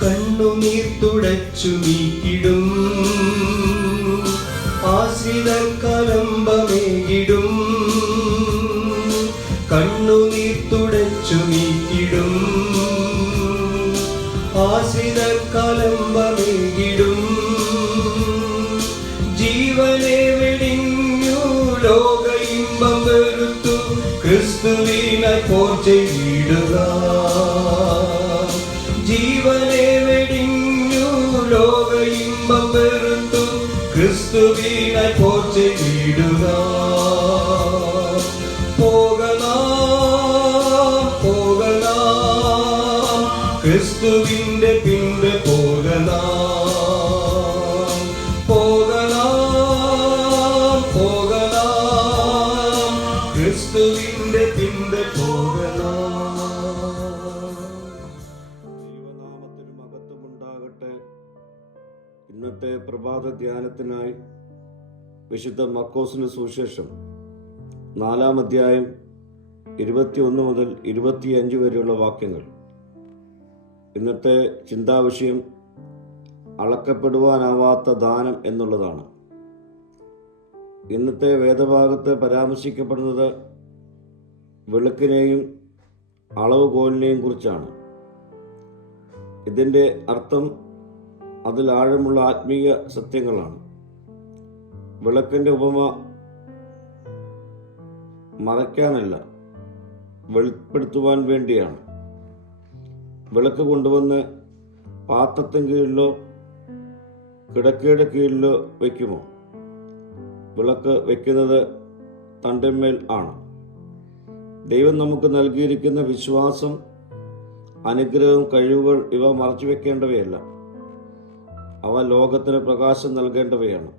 കണ്ണുനീർ തുടച്ചു നീക്കിടും, ആശ്രിതർക്കലംബമേകിടും. കണ്ണുനീർ തുടച്ചു നീക്കിടും, ആശ്രിതർക്കലംബമേകിടും. ജീവനെ വെടിഞ്ഞു ലോക ഇമ്പം വെറുത്തു, ക്രിസ്തുവിനായി പോർ ചെയ്തിടുക. ജീവനെ വെടിഞ്ഞു ലോക ഇമ്പം വെറുത്തു, ക്രിസ്തുവിനായി പോർ ചെയ്തിടുക. പോകണം ക്രിസ്തുവിന്റെ പിൻപെ പോകണം. പോകണം ക്രിസ്തുവിന്റെ പിൻപെ പോകണം. ദൈവനാമത്തിന് മഹത്വമുണ്ടാകട്ടെ. ഇന്നത്തെ പ്രഭാത ധ്യാനത്തിനായി വിശുദ്ധ മർക്കോസിന്റെ സുവിശേഷം 4-ാം അധ്യായം 21 മുതൽ 25 വരെയുള്ള വാക്യങ്ങൾ. ഇന്നത്തെ ചിന്താവിഷയം അളക്കപ്പെടുവാനാവാത്ത ദാനം എന്നുള്ളതാണ്. ഇന്നത്തെ വേദഭാഗത്ത് പരാമർശിക്കപ്പെടുന്നത് വിളക്കിനെയും അളവുകോലിനെയും കുറിച്ചാണ്. ഇതിൻ്റെ അർത്ഥം അതിൽ ആഴമുള്ള ആത്മീയ സത്യങ്ങളാണ്. വിളക്കിൻ്റെ ഉപമ മറയ്ക്കാനല്ല, വെളിപ്പെടുത്തുവാൻ വേണ്ടിയാണ്. വിളക്ക് കൊണ്ടുവന്ന് പാത്രത്തിന് കീഴിലോ കിടക്കയുടെ കീഴിലോ വയ്ക്കുമോ? വിളക്ക് വയ്ക്കുന്നത് തണ്ടിന്മേൽ ആണ്. ദൈവം നമുക്ക് നൽകിയിരിക്കുന്ന വിശ്വാസം, അനുഗ്രഹം, കഴിവുകൾ ഇവ മറച്ചു വെക്കേണ്ടവയല്ല. അവ ലോകത്തിന് പ്രകാശം നൽകേണ്ടവയാണ്.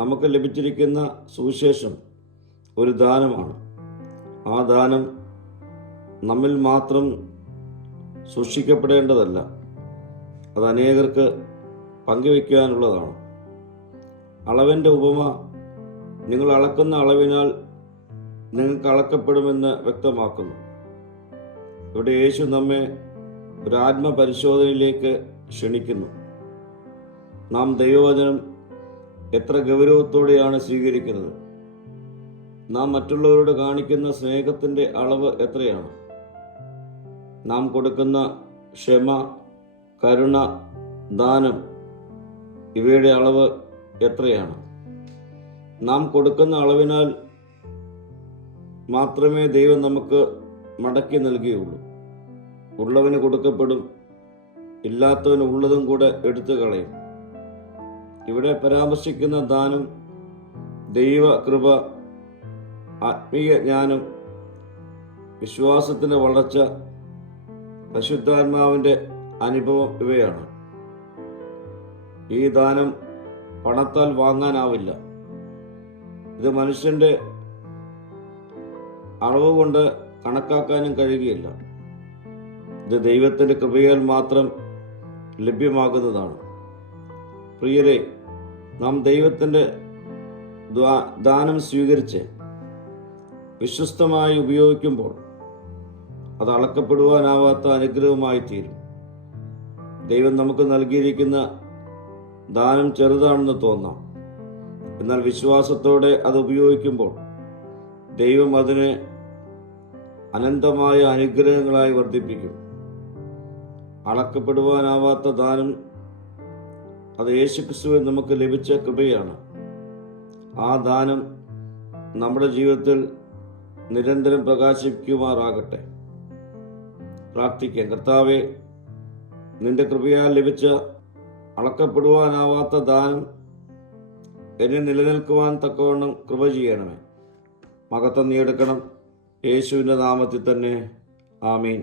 നമുക്ക് ലഭിച്ചിരിക്കുന്ന സുവിശേഷം ഒരു ദാനമാണ്. ആ ദാനം നമ്മിൽ മാത്രം സൂക്ഷിക്കപ്പെടേണ്ടതല്ല, അത് അനേകർക്ക് പങ്കുവയ്ക്കാനുള്ളതാണ്. അളവിൻ്റെ ഉപമ നിങ്ങൾ അളക്കുന്ന അളവിനാൽ നിങ്ങൾക്ക് അളക്കപ്പെടുമെന്ന് വ്യക്തമാക്കുന്നു. ഇവിടെ യേശു നമ്മെ ഒരു ആത്മപരിശോധനയിലേക്ക് ക്ഷണിക്കുന്നു. നാം ദൈവവചനം എത്ര ഗൗരവത്തോടെയാണ് സ്വീകരിക്കുന്നത്? നാം മറ്റുള്ളവരോട് കാണിക്കുന്ന സ്നേഹത്തിൻ്റെ അളവ് എത്രയാണ്? നാം കൊടുക്കുന്ന ക്ഷമ, കരുണ, ദാനം ഇവയുടെ അളവ് എത്രയാണ്? നാം കൊടുക്കുന്ന അളവിനാൽ മാത്രമേ ദൈവം നമുക്ക് മടക്കി നൽകുകയുള്ളൂ. ഉള്ളവന് കൊടുക്കപ്പെടും, ഇല്ലാത്തവന് ഉള്ളതും കൂടെ എടുത്തു കളയും. ഇവിടെ പരാമർശിക്കുന്ന ദാനം ദൈവകൃപ, ആത്മീയ ജ്ഞാനം, വിശ്വാസത്തിൻ്റെ വളർച്ച, പരിശുദ്ധാത്മാവിൻ്റെ അനുഭവം ഇവയാണ്. ഈ ദാനം പണത്താൽ വാങ്ങാനാവില്ല. ഇത് മനുഷ്യൻ്റെ അളവ് കൊണ്ട് കണക്കാക്കാനും കഴിയുകയില്ല. ഇത് ദൈവത്തിൻ്റെ കൃപയാൽ മാത്രം ലഭ്യമാകുന്നതാണ്. പ്രിയരെ, നാം ദൈവത്തിൻ്റെ ദാനം സ്വീകരിച്ച് വിശ്വസ്തമായി ഉപയോഗിക്കുമ്പോൾ അത് അളക്കപ്പെടുവാനാവാത്ത അനുഗ്രഹമായി തീരും. ദൈവം നമുക്ക് നൽകിയിരിക്കുന്ന ദാനം ചെറുതാണെന്ന് തോന്നാം. എന്നാൽ വിശ്വാസത്തോടെ അത് ഉപയോഗിക്കുമ്പോൾ ദൈവം അതിനെ അനന്തമായ അനുഗ്രഹങ്ങളായി വർദ്ധിപ്പിക്കും. അളക്കപ്പെടുവാനാവാത്ത ദാനം അത് യേശുക്രിസ്തുവിൽ നമുക്ക് ലഭിച്ച കൃപയാണ്. ആ ദാനം നമ്മുടെ ജീവിതത്തിൽ നിരന്തരം പ്രകാശിക്കുമാറാകട്ടെ. പ്രാർത്ഥിക്കാം. കർത്താവേ, നിന്റെ കൃപയാൽ ലഭിച്ച അളക്കപ്പെടുവാനാവാത്ത ദാനം എന്നെ നിലനിൽക്കുവാൻ തക്കവണ്ണം കൃപ ചെയ്യണമേ. മഹത്വം നീ എടുക്കണം. യേശുവിൻ്റെ നാമത്തിൽ തന്നെ. ആമീൻ.